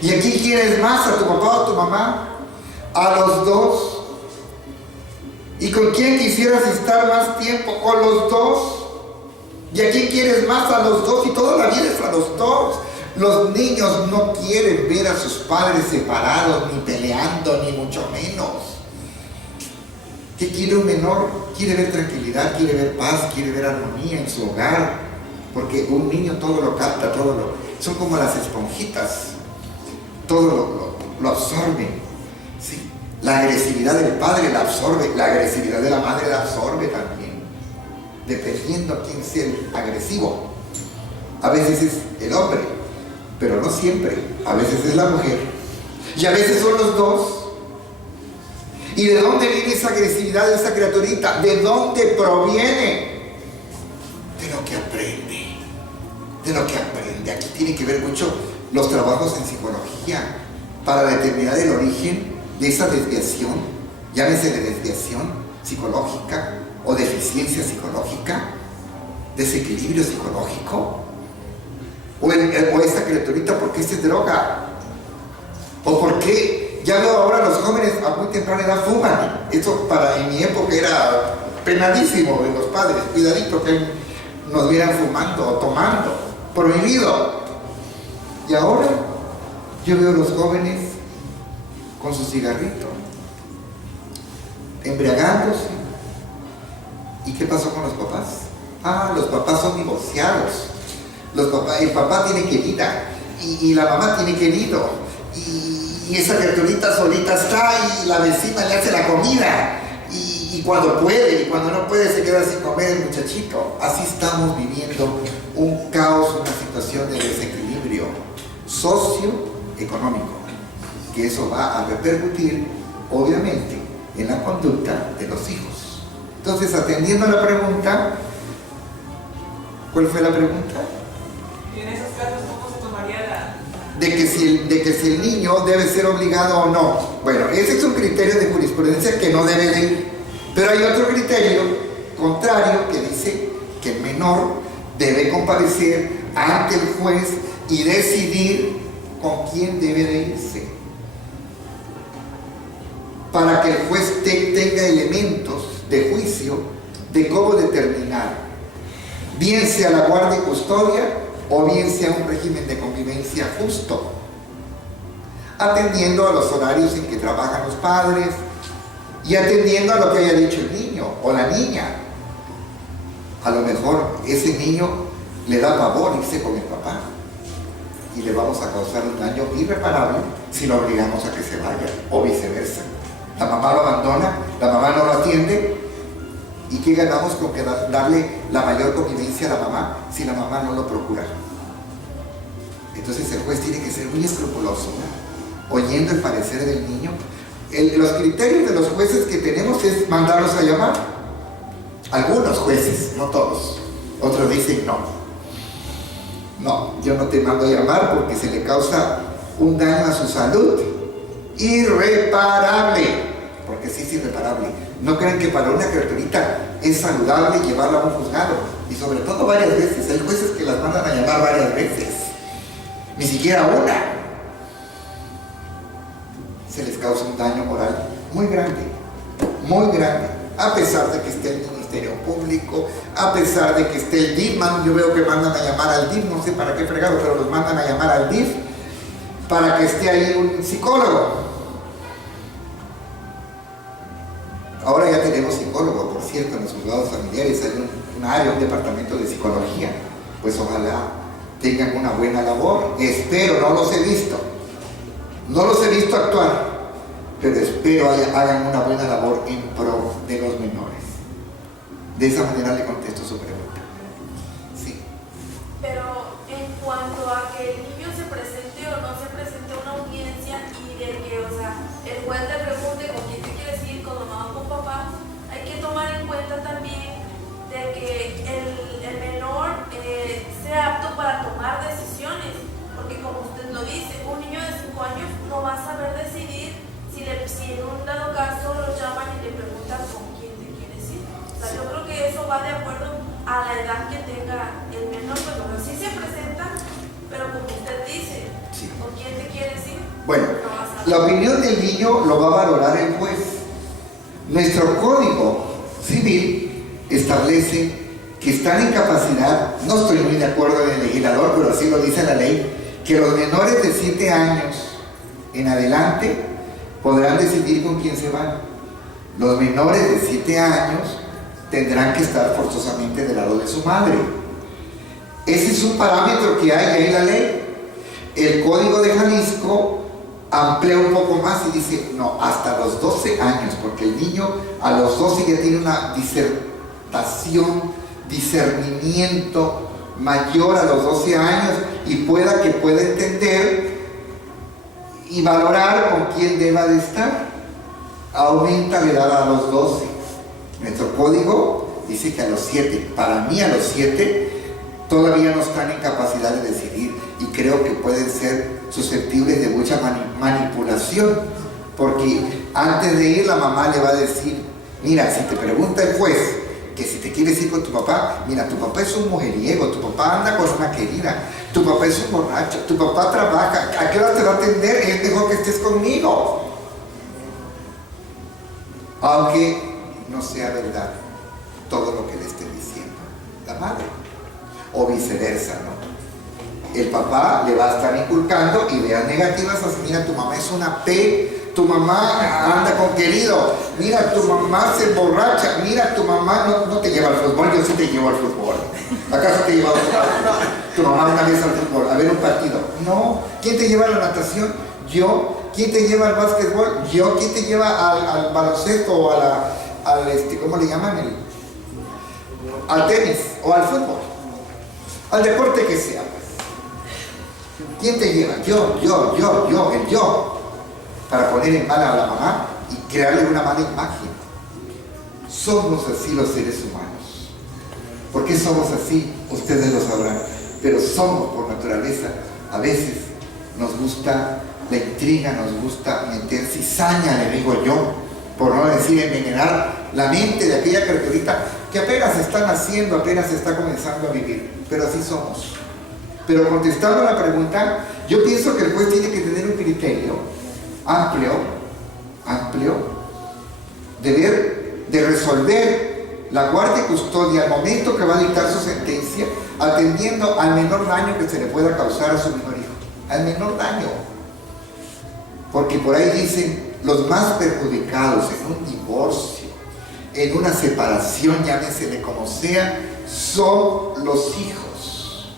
¿Y aquí quieres más, a tu papá o a tu mamá? A los dos. ¿Y con quién quisieras estar más tiempo? Con los dos. ¿Y a quién quieres más? A los dos. Y toda la vida es a los dos. Los niños no quieren ver a sus padres separados, ni peleando, ni mucho menos. ¿Qué quiere un menor? Quiere ver tranquilidad, quiere ver paz, quiere ver armonía en su hogar. Porque un niño todo lo capta, son como las esponjitas. Todo lo absorbe. ¿Sí? La agresividad del padre la absorbe, la agresividad de la madre la absorbe también, dependiendo quién sea el agresivo. A veces es el hombre, pero no siempre. A veces es la mujer y a veces son los dos. ¿Y de dónde viene esa agresividad de esa criaturita? ¿De dónde proviene? De lo que aprende, de lo que aprende. Aquí tiene que ver mucho los trabajos en psicología para determinar el origen de esa desviación, llámese de desviación psicológica o deficiencia psicológica, desequilibrio psicológico, o esta criaturita, ¿por qué se droga? ¿O por qué? Ya veo ahora los jóvenes a muy temprana edad fuman. Esto en mi época era penadísimo de los padres, cuidadito que nos vieran fumando o tomando, prohibido. Y ahora yo veo a los jóvenes con su cigarrito, embriagándose. ¿Y qué pasó con los papás? Los papás son divorciados. El papá tiene querida y la mamá tiene querido. Y esa criaturita solita está y la vecina le hace la comida. Y cuando puede y cuando no puede se queda sin comer el muchachito. Así estamos viviendo un caos, una situación de desequilibrio socioeconómico, que eso va a repercutir obviamente en la conducta de los hijos. Entonces, atendiendo a la pregunta, ¿Cuál fue la pregunta? Y en esos casos, ¿cómo se tomaría De que si el niño debe ser obligado o no. Bueno, ese es un criterio de jurisprudencia que no debe de ir. Pero hay otro criterio contrario que dice que el menor debe comparecer ante el juez y decidir con quién debe de irse, para que el juez tenga elementos de juicio de cómo determinar, bien sea la guardia y custodia o bien sea un régimen de convivencia justo, atendiendo a los horarios en que trabajan los padres y atendiendo a lo que haya dicho el niño o la niña. A lo mejor ese niño le da pavor irse con el papá y le vamos a causar un daño irreparable si lo obligamos a que se vaya, o viceversa. La mamá lo abandona, la mamá no lo atiende, ¿y qué ganamos con que darle la mayor convivencia a la mamá si la mamá no lo procura? Entonces el juez tiene que ser muy escrupuloso, ¿no? Oyendo el parecer del niño. Los criterios de los jueces que tenemos es mandarlos a llamar. Algunos jueces, no todos. Otros dicen no, yo no te mando a llamar porque se le causa un daño a su salud irreparable, porque sí es irreparable. No crean que para una criaturita es saludable llevarla a un juzgado, y sobre todo varias veces. Hay jueces que las mandan a llamar varias veces, ni siquiera una. Se les causa un daño moral muy grande, a pesar de que esté el Ministerio Público, a pesar de que esté el DIF. Yo veo que mandan a llamar al DIF, no sé para qué fregado, pero los mandan a llamar al DIF para que esté ahí un psicólogo. Ahora ya tenemos psicólogo, por cierto, en los juzgados familiares hay un área, un departamento de psicología. Pues ojalá tengan una buena labor. Espero, no los he visto actuar, pero espero hagan una buena labor en pro de los menores. De esa manera le contesto su pregunta. Sí. Pero en cuanto a que el niño se presente o no se presente a una audiencia y de que, o sea, el juez le pregunte con quién te quieres ir, con mamá o con papá, hay que tomar en cuenta también de que el menor sea apto para tomar decisiones, porque como usted lo dice, un niño de 5 años no va a saber decidir si en un dado caso lo llaman y le preguntan con quién te quieres ir. O sea, yo creo que eso va de acuerdo a la edad que tenga el menor, pero sí se presenta, pero como usted dice, Sí. ¿con quién te quieres ir? Bueno, No vas a la opinión del niño lo va a valorar el juez. Nuestro Código Civil establece que están en capacidad, no estoy muy de acuerdo en el legislador, pero así lo dice la ley, que los menores de 7 años en adelante podrán decidir con quién se van. Los menores de 7 años tendrán que estar forzosamente del lado de su madre. Ese es un parámetro que hay ahí en la ley. El Código de Jalisco amplía un poco más y dice, no, hasta los 12 años, porque el niño a los 12 ya tiene una discernimiento mayor a los 12 años y pueda entender y valorar con quién deba de estar. Aumenta la edad a los 12. Nuestro código dice que a los 7, para mí a los 7 todavía no están en capacidad de decidir, y creo que pueden ser susceptibles de mucha manipulación, porque antes de ir la mamá le va a decir, mira, si te pregunta el juez que si te quieres ir con tu papá, mira, tu papá es un mujeriego, tu papá anda con una querida, tu papá es un borracho, tu papá trabaja, ¿a qué hora te va a atender? Es mejor que estés conmigo. Aunque no sea verdad todo lo que le esté diciendo la madre, o viceversa, ¿no? El papá le va a estar inculcando ideas negativas, así, mira, tu mamá es una P, tu mamá anda con querido, mira, tu mamá se emborracha, mira, tu mamá no te lleva al fútbol, yo sí te llevo al fútbol. ¿Acaso te lleva al fútbol? Tu mamá una vez al fútbol, a ver un partido. No. ¿Quién te lleva a la natación? Yo. ¿Quién te lleva al básquetbol? Yo. ¿Quién te lleva al baloncesto o ¿cómo le llaman? Al tenis o al fútbol? Al deporte que sea. ¿Quién te lleva? Yo. Para poner en mala a la mamá y crearle una mala imagen. Somos así los seres humanos. ¿Por qué somos así? Ustedes lo sabrán, pero somos por naturaleza. A veces nos gusta la intriga, nos gusta meter cizaña, le digo yo, por no decir envenenar la mente de aquella criaturita que apenas está naciendo, apenas está comenzando a vivir, pero así somos. Pero contestando a la pregunta, yo pienso que el juez tiene que tener un criterio amplio, de resolver la guardia y custodia al momento que va a dictar su sentencia, atendiendo al menor daño que se le pueda causar a su menor hijo, al menor daño. Porque por ahí dicen, los más perjudicados en un divorcio, en una separación, llámesele como sea, son los hijos.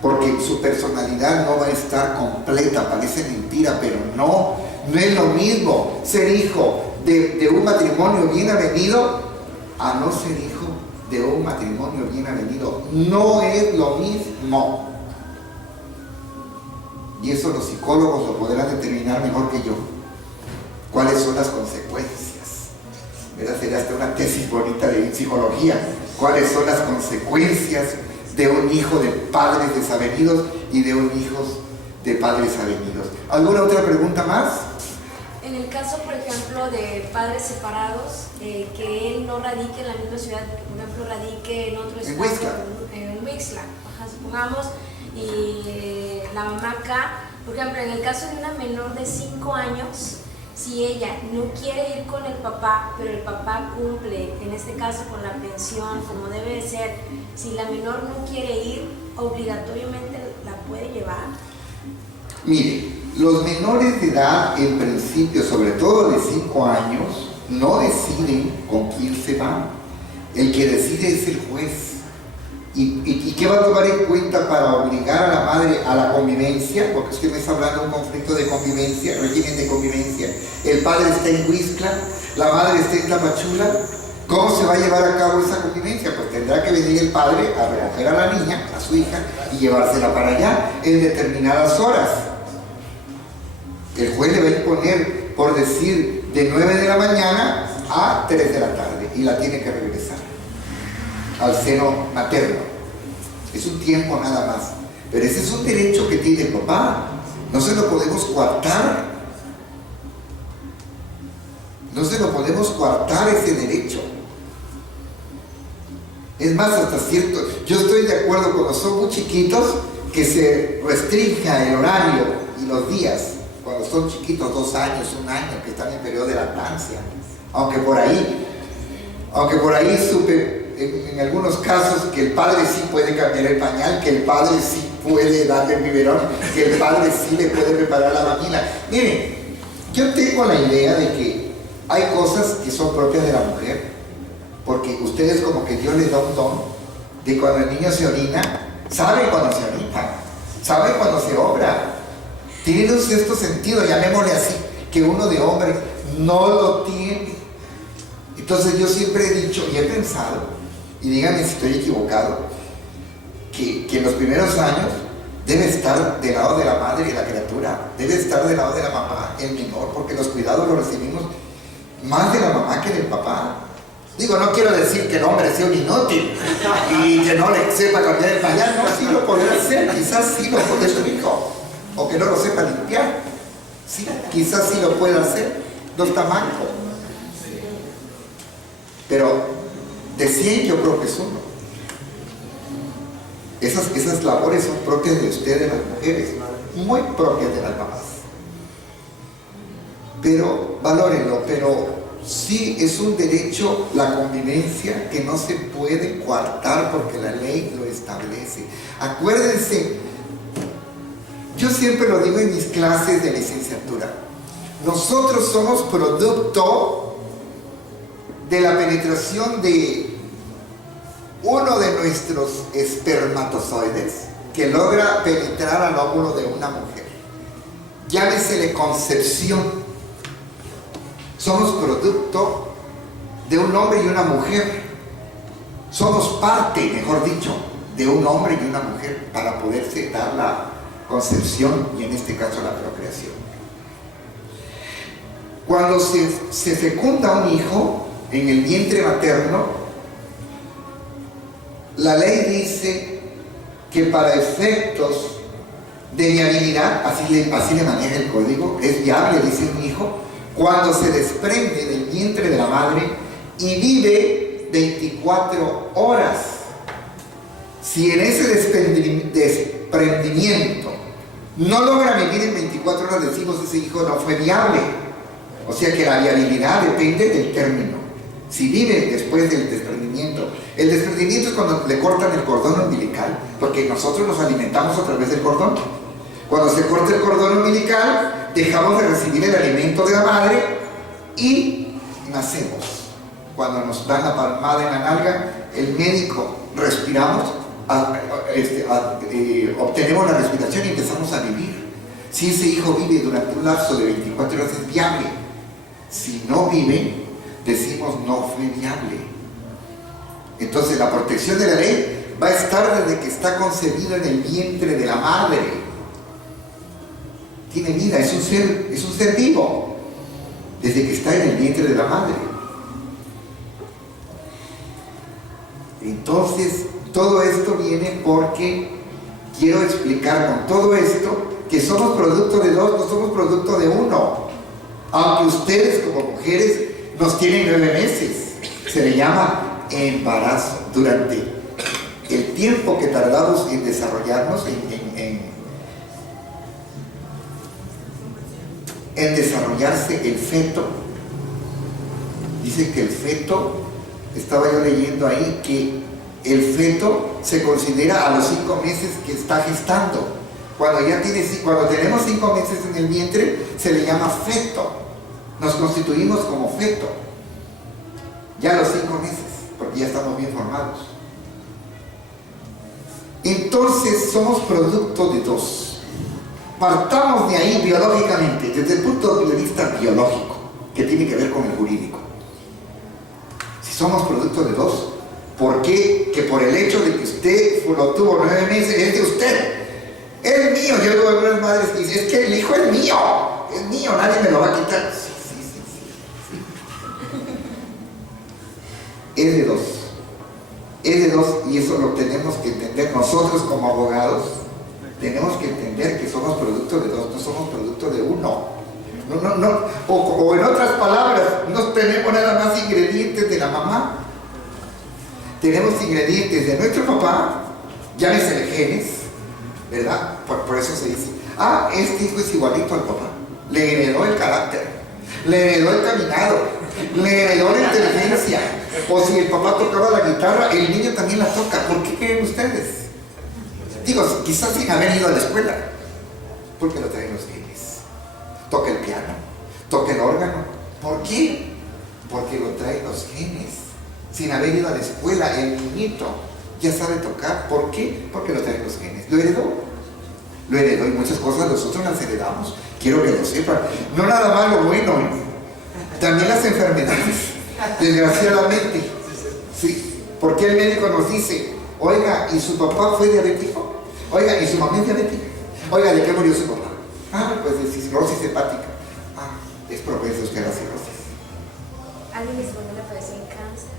Porque su personalidad no va a estar completa, parece mentira, pero no es lo mismo ser hijo de un matrimonio bien avenido a no ser hijo de un matrimonio bien avenido. No es lo mismo. Y eso los psicólogos lo podrán determinar mejor que yo. ¿Cuáles son las consecuencias? ¿Verdad? Sería hasta una tesis bonita de psicología. ¿Cuáles son las consecuencias de un hijo de padres desavenidos y de un hijo de padres avenidos? ¿Alguna otra pregunta más? En el caso, por ejemplo, de padres separados, que él no radique en la misma ciudad, que por ejemplo radique en otro estado, en Huixla, supongamos, y la mamá acá, por ejemplo, en el caso de una menor de 5 años, si ella no quiere ir con el papá, pero el papá cumple, en este caso con la pensión, como debe de ser, si la menor no quiere ir, obligatoriamente la puede llevar. Mire, los menores de edad, en principio, sobre todo de 5 años, no deciden con quién se van. El que decide es el juez. ¿Y qué va a tomar en cuenta para obligar a la madre a la convivencia? Porque usted me está hablando de un conflicto de convivencia, régimen de convivencia. El padre está en Huixla, la madre está en Tapachula. ¿Cómo se va a llevar a cabo esa convivencia? Pues tendrá que venir el padre a recoger a la niña, a su hija, y llevársela para allá en determinadas horas. El juez le va a imponer, por decir, de 9 de la mañana a 3 de la tarde, y la tiene que regresar al seno materno. Es un tiempo nada más, pero ese es un derecho que tiene el papá. No se lo podemos coartar. No se lo podemos coartar ese derecho. Es más, hasta cierto, yo estoy de acuerdo cuando son muy chiquitos que se restrinja el horario y los días, cuando son chiquitos, 2 años, 1 año, que están en periodo de lactancia. Aunque por ahí supe en algunos casos que el padre sí puede cambiar el pañal, que el padre sí puede darle el biberón, que el padre sí le puede preparar la mamila. Miren, yo tengo la idea de que hay cosas que son propias de la mujer, porque ustedes como que Dios les da un don de cuando el niño se orina, saben cuando se orina, saben cuando se obra, tienen un sexto sentido, llamémosle así, que uno de hombre no lo tiene. Entonces yo siempre he dicho y he pensado, y díganme si estoy equivocado, que en los primeros años debe estar del lado de la madre y la criatura, debe estar del lado de la mamá, el menor, porque los cuidados los recibimos más de la mamá que del papá. Digo, no quiero decir que el hombre sea un inútil y que no le sepa cambiar el pañal, no, sí lo podrá hacer, quizás sí lo puede su hijo, o que no lo sepa limpiar, sí, quizás sí lo pueda hacer, no está manco. Pero de 100 yo creo que es uno. Esas labores son propias de ustedes, las mujeres, muy propias de las mamás. Pero valórenlo, pero sí es un derecho la convivencia que no se puede coartar porque la ley lo establece. Acuérdense, yo siempre lo digo en mis clases de licenciatura, nosotros somos producto de la penetración de uno de nuestros espermatozoides que logra penetrar al óvulo de una mujer. Llámesele concepción. Somos producto de un hombre y una mujer. Somos parte, mejor dicho, de un hombre y una mujer para poderse dar la concepción y en este caso la procreación. Cuando se fecunda un hijo en el vientre materno, La ley dice que para efectos de viabilidad, así le maneja el código, es viable, dice mi hijo, cuando se desprende del vientre de la madre y vive 24 horas. Si en ese desprendimiento no logra vivir en 24 horas, decimos ese hijo no fue viable. O sea que la viabilidad depende del término. Si vive después del desprendimiento, el desprendimiento es cuando le cortan el cordón umbilical, porque nosotros nos alimentamos a través del cordón. Cuando se corta el cordón umbilical, dejamos de recibir el alimento de la madre y nacemos. Cuando nos dan la palmada en la nalga, el médico, respiramos, obtenemos la respiración y empezamos a vivir. Si ese hijo vive durante un lapso de 24 horas es viable. Si no vive, decimos no fue viable. Entonces la protección de la ley va a estar desde que está concebido en el vientre de la madre. Tiene vida, es un ser vivo desde que está en el vientre de la madre. Entonces todo esto viene porque quiero explicar con todo esto que somos producto de dos, no somos producto de uno. Aunque ustedes como mujeres nos tienen 9 meses, se le llama embarazo. Durante el tiempo que tardamos en desarrollarnos, en desarrollarse el feto. Dice que el feto, estaba yo leyendo ahí, que el feto se considera a los 5 meses que está gestando. Cuando tenemos 5 meses en el vientre, se le llama feto. Nos constituimos como feto. Ya a los 5 meses, porque ya estamos bien formados. Entonces somos producto de dos. Partamos de ahí biológicamente, desde el punto de vista biológico, que tiene que ver con el jurídico. Si somos producto de dos, ¿por qué que por el hecho de que usted lo tuvo 9 meses es de usted? Es mío. Yo oigo a algunas madres que dicen, es que el hijo es mío, nadie me lo va a quitar. Sí. Es de dos. Es de dos, y eso lo tenemos que entender nosotros como abogados. Tenemos que entender que somos producto de dos, no somos producto de uno. O en otras palabras, no tenemos nada más ingredientes de la mamá. Tenemos ingredientes de nuestro papá, llámese genes, ¿verdad? Por eso se dice, este hijo es igualito al papá. Le heredó el carácter, le heredó el caminado, le heredó la inteligencia. O si el papá tocaba la guitarra, el niño también la toca. ¿Por qué creen ustedes? Digo, quizás sin haber ido a la escuela, porque lo traen los genes. Toca el piano, toca el órgano. ¿Por qué? Porque lo traen los genes. Sin haber ido a la escuela, el niñito ya sabe tocar. ¿Por qué? Porque lo traen los genes. Lo heredó y muchas cosas nosotros las heredamos. Quiero que lo sepan. No nada más lo bueno, también las enfermedades, desgraciadamente. Sí, porque el médico nos dice, oiga, ¿y su papá fue diabético? Oiga, ¿y su mamá es diabética? Oiga, ¿de qué murió su papá? Pues de cirrosis hepática. Es propenso usted a la cirrosis. Alguien les le padeció el cáncer.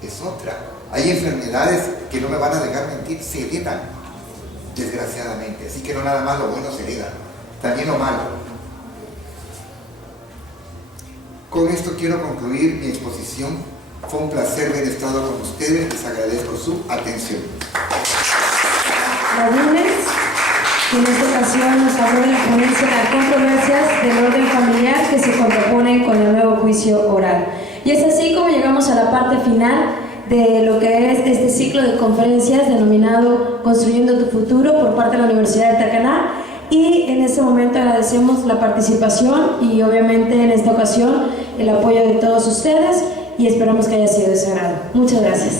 Es otra. Hay enfermedades que no me van a dejar mentir, se heredan, desgraciadamente. Así que no nada más lo bueno se hereda, también lo malo. Con esto quiero concluir mi exposición. Fue un placer haber estado con ustedes. Les agradezco su atención. Lagunes, que en esta ocasión nos habló de la ponencia de controversias del orden familiar que se contraponen con el nuevo juicio oral. Y es así como llegamos a la parte final de lo que es este ciclo de conferencias denominado Construyendo tu Futuro por parte de la Universidad de Tacaná. Y en este momento agradecemos la participación y obviamente en esta ocasión el apoyo de todos ustedes y esperamos que haya sido de su agrado. Muchas gracias.